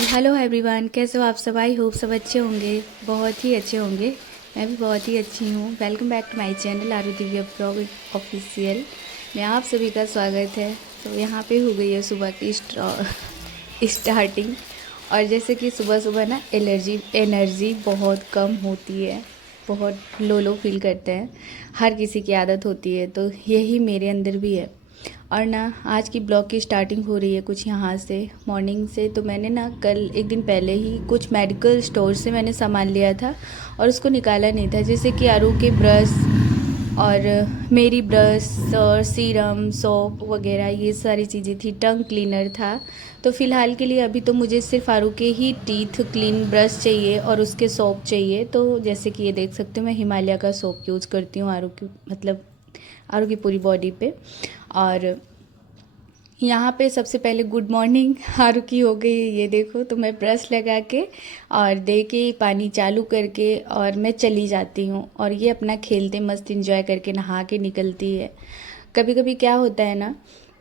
Hello everyone, कैसे हो आप सब। आई होप सब अच्छे होंगे, बहुत ही अच्छे होंगे। मैं भी बहुत ही अच्छी हूँ। Welcome back to my channel Aaru Divya blog official में आप सभी का स्वागत है। तो यहाँ पे हो गई है सुबह की स्टार्टिंग। और जैसे कि सुबह सुबह ना एनर्जी बहुत कम होती है, बहुत लो फील करते हैं। हर किसी की आदत होती है, तो यही मेरे अंदर भी है। और ना आज की ब्लॉग की स्टार्टिंग हो रही है कुछ यहाँ से मॉर्निंग से। तो मैंने ना कल एक दिन पहले ही कुछ मेडिकल स्टोर से मैंने सामान लिया था और उसको निकाला नहीं था, जैसे कि आरू के ब्रश और मेरी ब्रश और सीरम सोप वगैरह ये सारी चीज़ें थी। टंग क्लीनर था। तो फ़िलहाल के लिए अभी तो मुझे सिर्फ आरू के ही टीथ क्लीन ब्रश चाहिए और उसके सोप चाहिए। तो जैसे कि ये देख सकते हो, मैं हिमालय का सोप यूज़ करती हूँ आरू की, मतलब आरू की पूरी बॉडी पे। और यहाँ पे सबसे पहले गुड मॉर्निंग आरू की हो गई। ये देखो, तो मैं ब्रश लगा के और दे के पानी चालू करके और मैं चली जाती हूँ। और ये अपना खेलते मस्त इंजॉय करके नहा के निकलती है। कभी कभी क्या होता है ना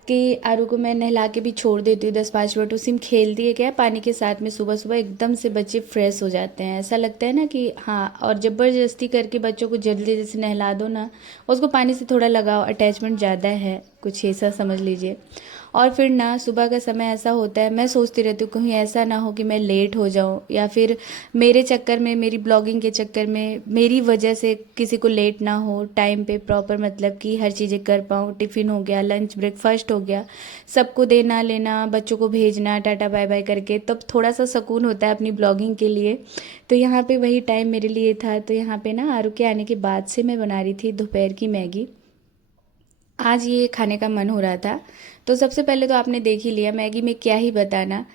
कि आरू को मैं नहला के भी छोड़ देती हूँ 10-5 मिनट, उसी में खेलती है क्या पानी के साथ में। सुबह सुबह एकदम से बच्चे फ्रेश हो जाते हैं, ऐसा लगता है ना कि हाँ। और ज़बरदस्ती करके बच्चों को जल्दी जैसे नहला दो ना, उसको पानी से थोड़ा लगाओ, अटैचमेंट ज़्यादा है, कुछ ऐसा समझ लीजिए। और फिर ना सुबह का समय ऐसा होता है, मैं सोचती रहती हूँ कहीं ऐसा ना हो कि मैं लेट हो जाऊँ, या फिर मेरे चक्कर में, मेरी ब्लॉगिंग के चक्कर में, मेरी वजह से किसी को लेट ना हो टाइम पे प्रॉपर, मतलब कि हर चीज़ें कर पाऊँ। टिफ़िन हो गया, लंच ब्रेकफास्ट हो गया, सबको देना लेना, बच्चों को भेजना, टाटा बाय बाय करके, तब थोड़ा सा सुकून होता है अपनी ब्लॉगिंग के लिए। तो यहाँ पे वही टाइम मेरे लिए था। तो यहाँ पे ना आरू के आने के बाद से मैं बना रही थी दोपहर की मैगी। आज ये खाने का मन हो रहा था। तो सबसे पहले तो आपने देख ही लिया मैगी में क्या ही बताना।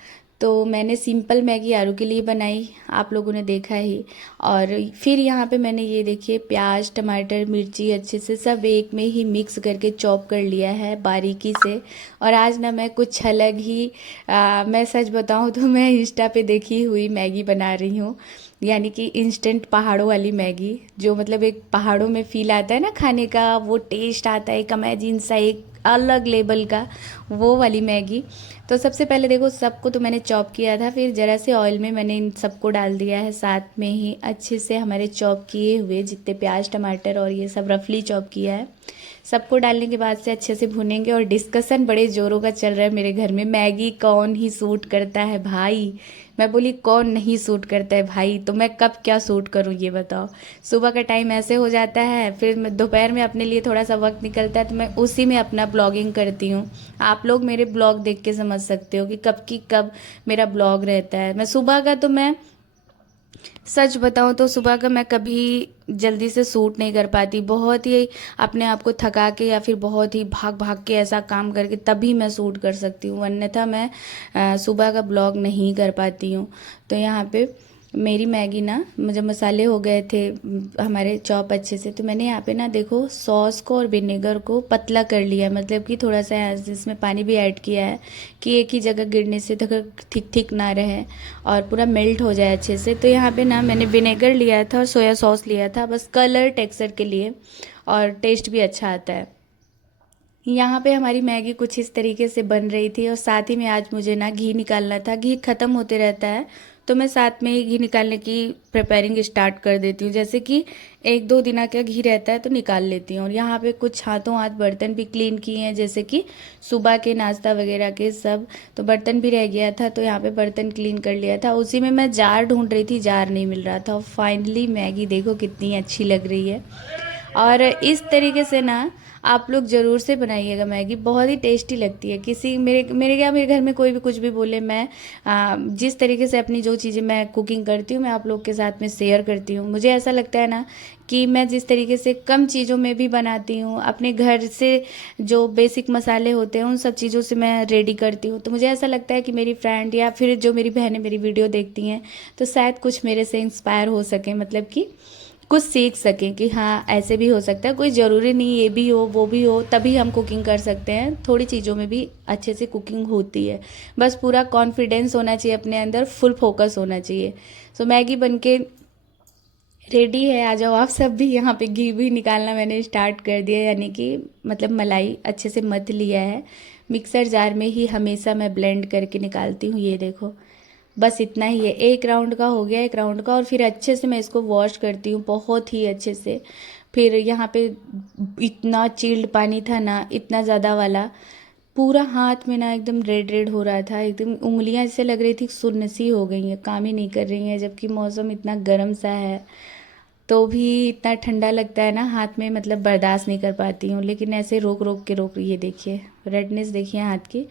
तो मैंने सिंपल मैगी आरू के लिए बनाई, आप लोगों ने देखा ही। और फिर यहाँ पे मैंने ये देखिए प्याज टमाटर मिर्ची अच्छे से सब एक में ही मिक्स करके चॉप कर लिया है बारीकी से। और आज ना मैं कुछ अलग ही मैं सच बताऊँ तो मैं इंस्टा पे देखी हुई मैगी बना रही हूँ। यानी कि इंस्टेंट पहाड़ों वाली मैगी, जो मतलब एक पहाड़ों में फील आता है ना खाने का, वो टेस्ट आता है एक अमेजिंग सा, एक अलग लेवल का, वो वाली मैगी। तो सबसे पहले देखो सबको तो मैंने चॉप किया था, फिर ज़रा से ऑयल में मैंने इन सबको डाल दिया है साथ में ही अच्छे से हमारे चॉप किए हुए जितने प्याज टमाटर और ये सब रफली चॉप किया है। सबको डालने के बाद से अच्छे से भुनेंगे। और डिस्कशन बड़े ज़ोरों का चल रहा है मेरे घर में, मैगी कौन ही सूट करता है भाई। मैं बोली कौन नहीं सूट करता है भाई, तो मैं कब क्या सूट करूँ ये बताओ। सुबह का टाइम ऐसे हो जाता है, फिर मैं दोपहर में अपने लिए थोड़ा सा वक्त निकलता है, तो मैं उसी में अपना ब्लॉगिंग करती हूँ। आप लोग मेरे ब्लॉग देख के समझ सकते हो कि कब की कब मेरा ब्लॉग रहता है। मैं सुबह का तो मैं सच बताऊं तो सुबह का मैं कभी जल्दी से सूट नहीं कर पाती, बहुत ही अपने आप को थका के या फिर बहुत ही भाग भाग के ऐसा काम करके तभी मैं सूट कर सकती हूँ, अन्यथा मैं सुबह का ब्लॉग नहीं कर पाती हूँ। तो यहाँ पे मेरी मैगी ना, मुझे मसाले हो गए थे हमारे चॉप अच्छे से, तो मैंने यहाँ पे ना देखो सॉस को और विनेगर को पतला कर लिया, मतलब कि थोड़ा सा इसमें पानी भी ऐड किया है कि एक ही जगह गिरने से तक थिक थिक ना रहे और पूरा मेल्ट हो जाए अच्छे से। तो यहाँ पे ना मैंने विनेगर लिया था और सोया सॉस लिया था, बस कलर टेक्सचर के लिए, और टेस्ट भी अच्छा आता है। यहाँ पे हमारी मैगी कुछ इस तरीके से बन रही थी। और साथ ही में आज मुझे ना घी निकालना था, घी ख़त्म होते रहता है, तो मैं साथ में ही घी निकालने की प्रिपेयरिंग स्टार्ट कर देती हूँ। जैसे कि 1-2 दिन का घी रहता है तो निकाल लेती हूँ। और यहाँ पे कुछ हाथों हाथ बर्तन भी क्लीन किए हैं, जैसे कि सुबह के नाश्ता वगैरह के सब, तो बर्तन भी रह गया था, तो यहाँ पे बर्तन क्लीन कर लिया था। उसी में मैं जार ढूंढ रही थी, जार नहीं मिल रहा था। और फाइनली मैगी देखो कितनी अच्छी लग रही है। और इस तरीके से ना आप लोग ज़रूर से बनाइएगा मैगी, बहुत ही टेस्टी लगती है। किसी मेरे घर में कोई भी कुछ भी बोले, मैं जिस तरीके से अपनी जो चीज़ें मैं कुकिंग करती हूँ मैं आप लोग के साथ में शेयर करती हूँ। मुझे ऐसा लगता है ना कि मैं जिस तरीके से कम चीज़ों में भी बनाती हूँ, अपने घर से जो बेसिक मसाले होते हैं उन सब चीज़ों से मैं रेडी करती हूँ, तो मुझे ऐसा लगता है कि मेरी फ्रेंड या फिर जो मेरी बहनें मेरी वीडियो देखती हैं तो शायद कुछ मेरे से इंस्पायर हो सके, मतलब कि कुछ सीख सकें कि हाँ ऐसे भी हो सकता है। कोई ज़रूरी नहीं ये भी हो वो भी हो तभी हम कुकिंग कर सकते हैं, थोड़ी चीज़ों में भी अच्छे से कुकिंग होती है। बस पूरा कॉन्फिडेंस होना चाहिए अपने अंदर, फुल फोकस होना चाहिए। सो मैगी बनके रेडी है, आ जाओ आप सब भी। यहाँ पे घी भी निकालना मैंने स्टार्ट कर दिया, यानी कि मतलब मलाई अच्छे से मथ लिया है। मिक्सर जार में ही हमेशा मैं ब्लेंड करके निकालती हूँ, ये देखो। बस इतना ही है, एक राउंड का हो गया, एक राउंड का। और फिर अच्छे से मैं इसको वॉश करती हूँ बहुत ही अच्छे से। फिर यहाँ पे इतना चिल्ड पानी था ना, इतना ज़्यादा वाला, पूरा हाथ में ना एकदम रेड रेड हो रहा था, एकदम उंगलियां जैसे लग रही थी सुन्न सी हो गई हैं, काम ही नहीं कर रही हैं, जबकि मौसम इतना गर्म सा है। तो भी इतना ठंडा लगता है ना हाथ में, मतलब बर्दाश्त नहीं कर पाती हूँ, लेकिन ऐसे रोक रोक के रोक, ये देखिए रेडनेस देखिए हाथ की।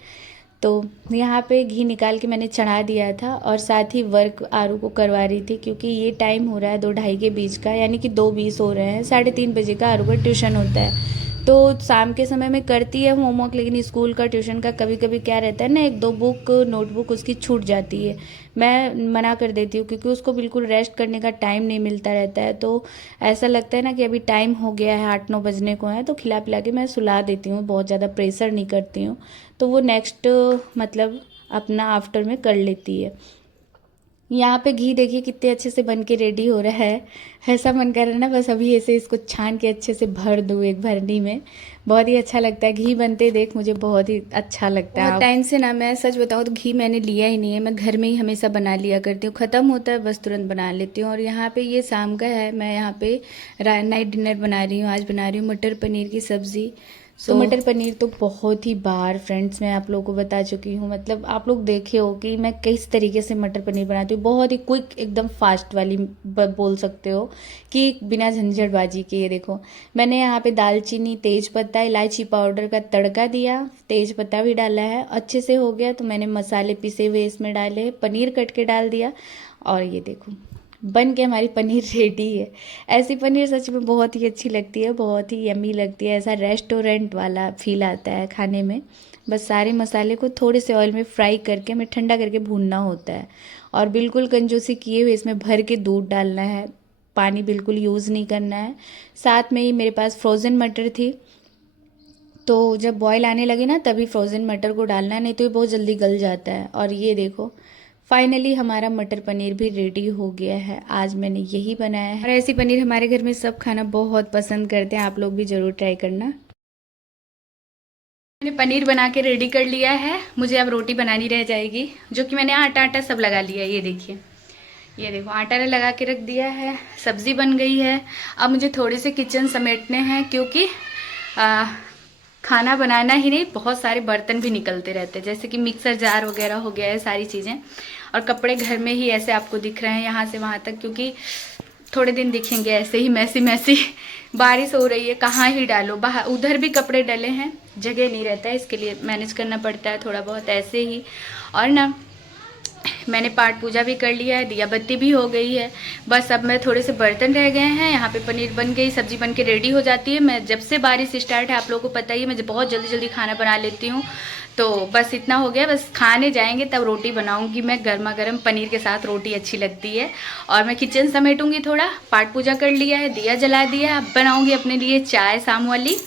तो यहाँ पे घी निकाल के मैंने चढ़ा दिया था, और साथ ही वर्क आरू को करवा रही थी, क्योंकि ये टाइम हो रहा है 2:30 के बीच का, यानी कि 2:20 हो रहे हैं, 3:30 बजे का आरू का ट्यूशन होता है। तो शाम के समय में करती है होमवर्क, लेकिन स्कूल का ट्यूशन का कभी कभी क्या रहता है ना, 1-2 बुक नोटबुक उसकी छूट जाती है। मैं मना कर देती हूँ, क्योंकि उसको बिल्कुल रेस्ट करने का टाइम नहीं मिलता रहता है। तो ऐसा लगता है ना कि अभी टाइम हो गया है, 8-9 बजने को है, तो खिला पिला के मैं सुला देती हूँ, बहुत ज़्यादा प्रेशर नहीं करती हूँ। तो वो नेक्स्ट मतलब अपना आफ्टर में कर लेती है। यहाँ पे घी देखिए कितने अच्छे से बन के रेडी हो रहा है। ऐसा मन कर रहा है ना बस अभी ऐसे इसको छान के अच्छे से भर दूँ एक भरनी में। बहुत ही अच्छा लगता है घी बनते देख, मुझे बहुत ही अच्छा लगता है। बहुत टाइम से ना, मैं सच बताऊँ तो घी मैंने लिया ही नहीं है, मैं घर में ही हमेशा बना लिया करती हूँ, ख़त्म होता है बस तुरंत बना लेती हूँ। और यहाँ पे ये शाम का है, मैं यहाँ पे नाइट डिनर बना रही हूँ। आज बना रही हूँ मटर पनीर की सब्ज़ी। तो मटर पनीर तो बहुत ही बार फ्रेंड्स मैं आप लोगों को बता चुकी हूँ, मतलब आप लोग देखे हो कि मैं किस तरीके से मटर पनीर बनाती हूँ, बहुत ही क्विक एकदम फास्ट वाली बोल सकते हो कि बिना झंझटबाजी के। ये देखो मैंने यहाँ पे दालचीनी, तेज पत्ता, इलायची पाउडर का तड़का दिया, तेज पत्ता भी डाला है, अच्छे से हो गया। तो मैंने मसाले पिसे हुए इसमें डाले, पनीर कट के डाल दिया, और ये देखो बन के हमारी पनीर रेडी है। ऐसी पनीर सच में बहुत ही अच्छी लगती है, बहुत ही यम्मी लगती है, ऐसा रेस्टोरेंट वाला फील आता है खाने में। बस सारे मसाले को थोड़े से ऑयल में फ्राई करके हमें ठंडा करके भूनना होता है, और बिल्कुल कंजूसी किए हुए इसमें भर के दूध डालना है, पानी बिल्कुल यूज़ नहीं करना है। साथ में ही मेरे पास फ्रोज़न मटर थी, तो जब बॉयल आने लगे ना तभी फ्रोज़न मटर को डालना है, नहीं तो ये बहुत जल्दी गल जाता है। और ये देखो फाइनली हमारा मटर पनीर भी रेडी हो गया है। आज मैंने यही बनाया है, और ऐसी पनीर हमारे घर में सब खाना बहुत पसंद करते हैं, आप लोग भी ज़रूर ट्राई करना। मैंने पनीर बना के रेडी कर लिया है, मुझे अब रोटी बनानी रह जाएगी, जो कि मैंने आटा सब लगा लिया है। ये देखिए, ये देखो आटा लगा के रख दिया है, सब्ज़ी बन गई है। अब मुझे थोड़े से किचन समेटने हैं, क्योंकि खाना बनाना ही नहीं, बहुत सारे बर्तन भी निकलते रहते हैं, जैसे कि मिक्सर जार वगैरह हो गया है, सारी चीज़ें। और कपड़े घर में ही ऐसे आपको दिख रहे हैं यहाँ से वहाँ तक, क्योंकि थोड़े दिन दिखेंगे ऐसे ही मैसी मैसी। बारिश हो रही है, कहाँ ही डालो, बाहर उधर भी कपड़े डले हैं, जगह नहीं रहता है, इसके लिए मैनेज करना पड़ता है थोड़ा बहुत ऐसे ही। और ना मैंने पाठ पूजा भी कर लिया है, दिया बत्ती भी हो गई है, बस अब मैं थोड़े से बर्तन रह गए हैं। यहाँ पे पनीर बन गई, सब्जी बन के रेडी हो जाती है। मैं जब से बारिश स्टार्ट है, आप लोगों को पता ही है, मैं बहुत जल्दी जल्दी खाना बना लेती हूँ। तो बस इतना हो गया, बस खाने जाएंगे तब रोटी बनाऊंगी मैं, गर्मा गर्म पनीर के साथ रोटी अच्छी लगती है। और मैं किचन समेटूंगी, थोड़ा पाठ पूजा कर लिया है, दिया जला दिया, अब बनाऊंगी अपने लिए चाय शाम वाली।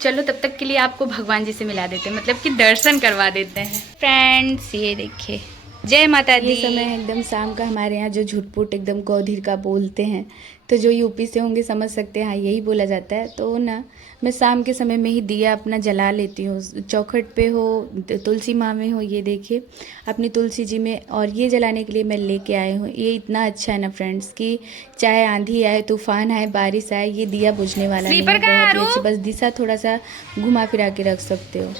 चलो तब तक के लिए आपको भगवान जी से मिला देते हैं, मतलब कि दर्शन करवा देते हैं। फ्रेंड्स ये देखिए, जय माता दी। ये समय है एकदम शाम का, हमारे यहाँ जो झुटपुट एकदम गौधीर का बोलते हैं, तो जो यूपी से होंगे समझ सकते हैं, हाँ यही बोला जाता है। तो ना मैं शाम के समय में ही दिया अपना जला लेती हूँ, चौखट पे हो, तुलसी माँ में हो, ये देखिए अपनी तुलसी जी में। और ये जलाने के लिए मैं लेके आई हूँ, ये इतना अच्छा है ना फ्रेंड्स कि चाहे आंधी आए, तूफान आए, बारिश आए, ये दिया बुझने वाला नहीं है, बहुत ही अच्छी, बस दिशा थोड़ा सा घुमा फिरा के रख सकते हो।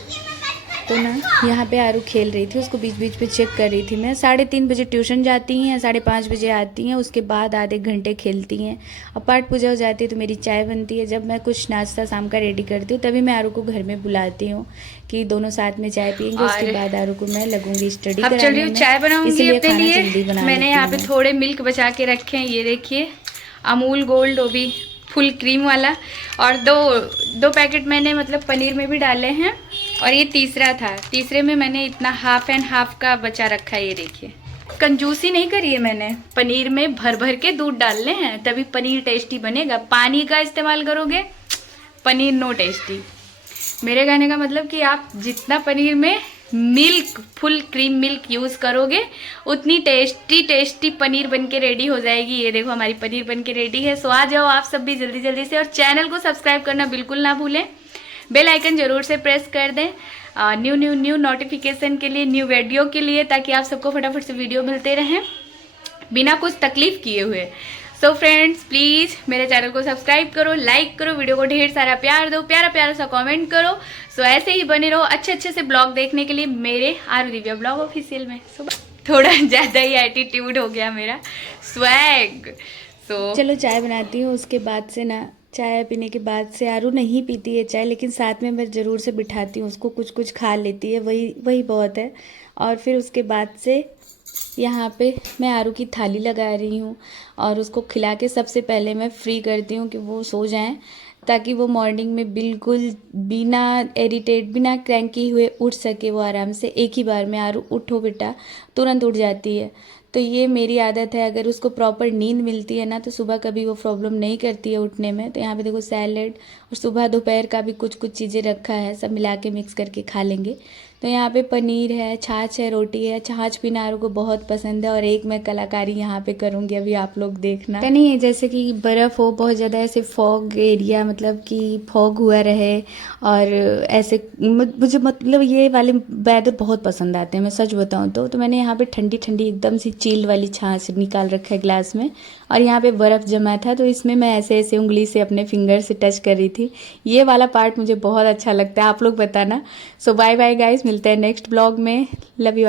तो ना यहाँ पे आरू खेल रही थी, उसको बीच बीच में चेक कर रही थी मैं। 3:30 बजे ट्यूशन जाती हैं, 5:30 बजे आती हैं, उसके बाद आधे घंटे खेलती हैं, अब पाठ पूजा हो जाती है तो मेरी चाय बनती है। जब मैं कुछ नाश्ता शाम का रेडी करती हूँ तभी मैं आरू को घर में बुलाती हूँ कि दोनों साथ में चाय पियेंगे। उसके बाद आरू को मैं लगूंगी स्टडी कराने। अब चल रही हूँ चाय बनाऊंगी अपने लिए। मैंने यहाँ पे थोड़े मिल्क बचा के रखे हैं, ये देखिए अमूल गोल्ड, वो भी फुल क्रीम वाला। और दो पैकेट मैंने मतलब पनीर में भी डाले हैं, और ये तीसरा था, तीसरे में मैंने इतना हाफ एंड हाफ का बचा रखा है। ये देखिए कंजूसी नहीं करी है मैंने, पनीर में भर भर के दूध डालने हैं तभी पनीर टेस्टी बनेगा। पानी का इस्तेमाल करोगे पनीर नो टेस्टी। मेरे कहने का मतलब कि आप जितना पनीर में milk, full cream milk use करोगे, उतनी टेस्टी पनीर बन के रेडी हो जाएगी। ये देखो हमारी पनीर बन के रेडी है। सो आ जाओ आप सब भी जल्दी जल्दी से, और चैनल को सब्सक्राइब करना बिल्कुल ना भूलें। बेल आइकन ज़रूर से प्रेस कर दें न्यू नोटिफिकेशन के लिए, न्यू वीडियो के लिए, ताकि आप सबको फटाफट से वीडियो मिलते रहें बिना कुछ तकलीफ किए हुए। सो फ्रेंड्स, प्लीज़ मेरे चैनल को सब्सक्राइब करो, लाइक करो, वीडियो को ढेर सारा प्यार दो, प्यारा प्यारा सा कमेंट करो। सो ऐसे ही बने रहो अच्छे अच्छे से ब्लॉग देखने के लिए मेरे आरू दिव्या ब्लॉग ऑफिशियल में। सो थोड़ा ज़्यादा ही एटीट्यूड हो गया मेरा, स्वैग। सो चलो चाय बनाती हूँ। उसके बाद से ना, चाय पीने के बाद से आरू नहीं पीती है चाय, लेकिन साथ में मैं ज़रूर से बिठाती हूँ उसको, कुछ कुछ खा लेती है, वही बहुत है। और फिर उसके बाद से यहाँ पे मैं आरू की थाली लगा रही हूँ और उसको खिला के सबसे पहले मैं फ्री करती हूँ कि वो सो जाएं, ताकि वो मॉर्निंग में बिल्कुल बिना इरिटेट, बिना क्रैंकी हुए उठ सके वो आराम से। एक ही बार में आरू उठो बेटा, तुरंत उठ जाती है। तो ये मेरी आदत है, अगर उसको प्रॉपर नींद मिलती है ना तो सुबह कभी वो प्रॉब्लम नहीं करती है उठने में। तो यहाँ पे देखो सैलेड और सुबह दोपहर का भी कुछ कुछ चीज़ें रखा है, सब मिला के मिक्स करके खा लेंगे। तो यहाँ पे पनीर है, छाछ है, रोटी है। छाछ पीना आरू को बहुत पसंद है और एक मैं कलाकारी यहाँ पे करूँगी, अभी आप लोग देखना। तो नहीं है जैसे कि बर्फ़ हो बहुत ज़्यादा, ऐसे फॉग एरिया, मतलब कि फॉग हुआ रहे, और ऐसे मुझे मतलब ये वाले वेदर बहुत पसंद आते हैं, मैं सच बताऊँ तो मैंने यहाँ पे ठंडी ठंडी एकदम सी चिल वाली छाछ निकाल रखा है ग्लास में, और यहाँ पे बर्फ़ जमा था तो इसमें मैं ऐसे ऐसे उंगली से अपने फिंगर से टच कर रही थी। ये वाला पार्ट मुझे बहुत अच्छा लगता है, आप लोग बताना। सो बाय बाय गाइस, मिलते हैं नेक्स्ट ब्लॉग में। Love you.